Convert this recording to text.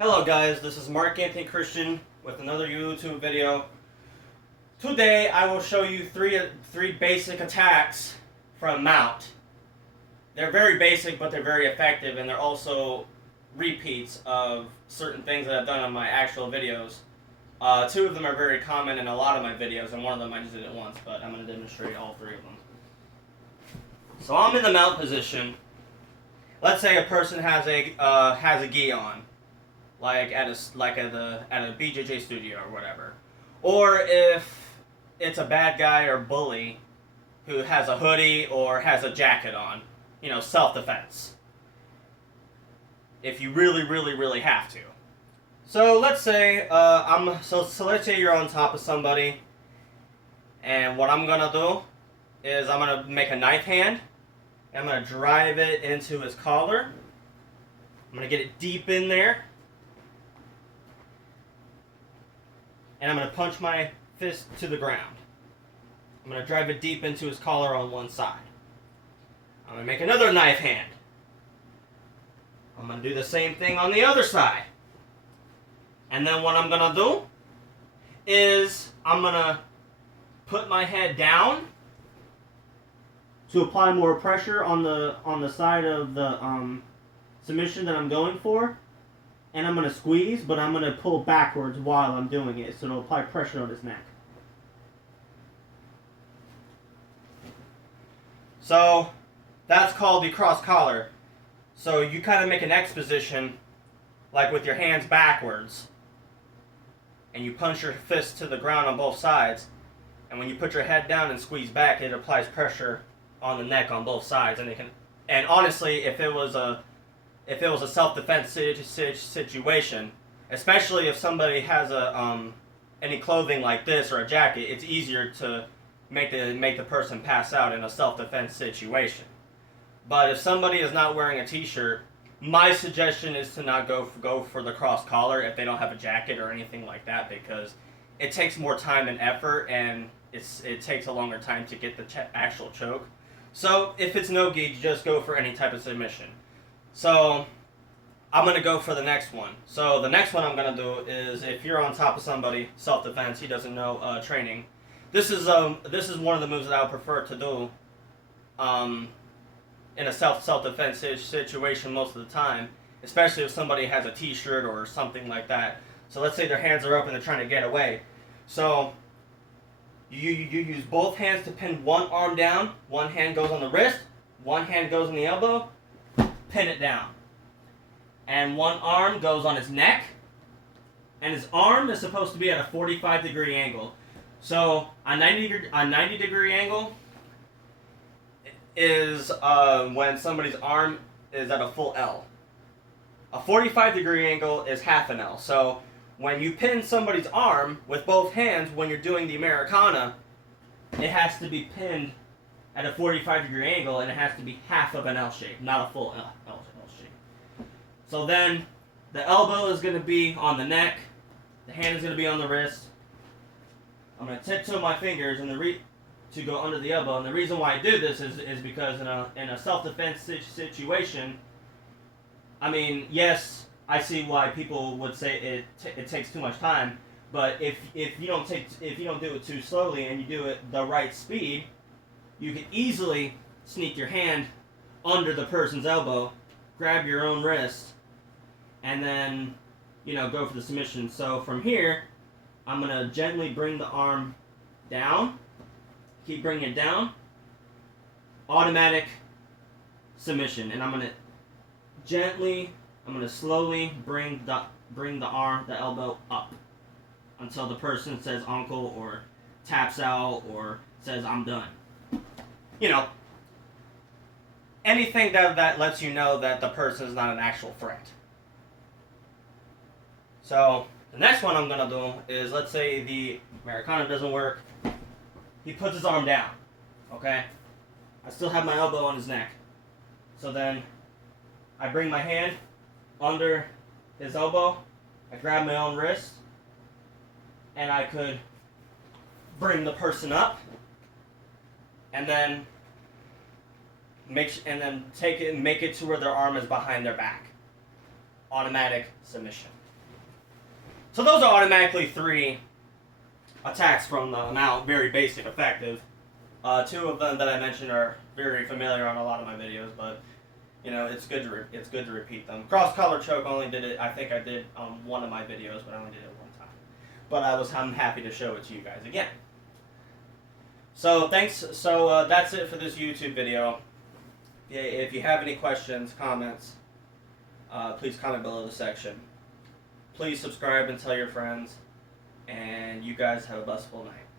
Hello guys, this is Mark Anthony Christian with another YouTube video. Today I will show you three basic attacks from mount. They're very basic, but they're very effective, and they're also repeats of certain things that I've done on my actual videos. Two of them are very common in a lot of my videos, and one of them I just did it once, but I'm going to demonstrate all three of them. So I'm in the mount position. Let's say a person has a gi on, like at a BJJ studio or whatever, or if it's a bad guy or bully who has a hoodie or has a jacket on, self-defense. If you really have to. So let's say let's say you're on top of somebody, and what I'm gonna do is I'm gonna make a knife hand. I'm gonna drive it into his collar. I'm gonna get it deep in there. And I'm going to punch my fist to the ground. I'm going to drive it deep into his collar on one side. I'm going to make another knife hand. I'm going to do the same thing on the other side. And then what I'm going to do is I'm going to put my head down to apply more pressure on the side of the submission that I'm going for. And I'm going to squeeze, but I'm going to pull backwards while I'm doing it, so it'll apply pressure on his neck. So that's called the cross collar. So you kind of make an X position, like with your hands backwards, and you punch your fist to the ground on both sides. And when you put your head down and squeeze back, it applies pressure on the neck on both sides. And honestly, if it was a self-defense situation, especially if somebody has any clothing like this or a jacket, it's easier to make the person pass out in a self-defense situation. But if somebody is not wearing a t-shirt, my suggestion is to not go for the cross collar if they don't have a jacket or anything like that, because it takes more time and effort, and it takes a longer time to get the actual choke. So if it's no gi, just go for any type of submission. So I'm going to go for the next one. So the next one I'm going to do is, if you're on top of somebody, self-defense, he doesn't know training. This is one of the moves that I would prefer to do in a self-defense situation most of the time, especially if somebody has a t-shirt or something like that. So let's say their hands are up and they're trying to get away. So you use both hands to pin one arm down. One hand goes on the wrist, one hand goes on the elbow. Pin it down. And one arm goes on his neck, and his arm is supposed to be at a 45-degree angle. So a 90-degree angle is when somebody's arm is at a full L. A 45-degree angle is half an L. So when you pin somebody's arm with both hands when you're doing the Americana, it has to be pinned at a 45-degree angle, and it has to be half of an L shape, not a full L shape. So then the elbow is going to be on the neck, the hand is going to be on the wrist. I'm going to tiptoe my fingers to go under the elbow, and the reason why I do this is because in a self-defense situation, I mean, yes, I see why people would say it takes too much time, but if you don't do it too slowly and you do it the right speed, you can easily sneak your hand under the person's elbow, grab your own wrist, and then, go for the submission. So from here, I'm going to gently bring the arm down, keep bringing it down, automatic submission. And I'm going to slowly bring the elbow up until the person says uncle or taps out or says I'm done. Anything that lets you know that the person is not an actual threat. So the next one I'm going to do is, let's say the Americana doesn't work. He puts his arm down. Okay? I still have my elbow on his neck. So then I bring my hand under his elbow. I grab my own wrist. And I could bring the person up. And then make it to where their arm is behind their back. Automatic submission. So those are automatically 3 attacks from the mount, very basic, effective. 2 of them that I mentioned are very familiar on a lot of my videos, but you know, it's good to repeat them. Cross collar choke, only did it. I think I did on one of my videos, but I only did it one time. But I'm happy to show it to you guys again. So thanks. So that's it for this YouTube video. If you have any questions, comments, please comment below the section. Please subscribe and tell your friends. And you guys have a blissful night.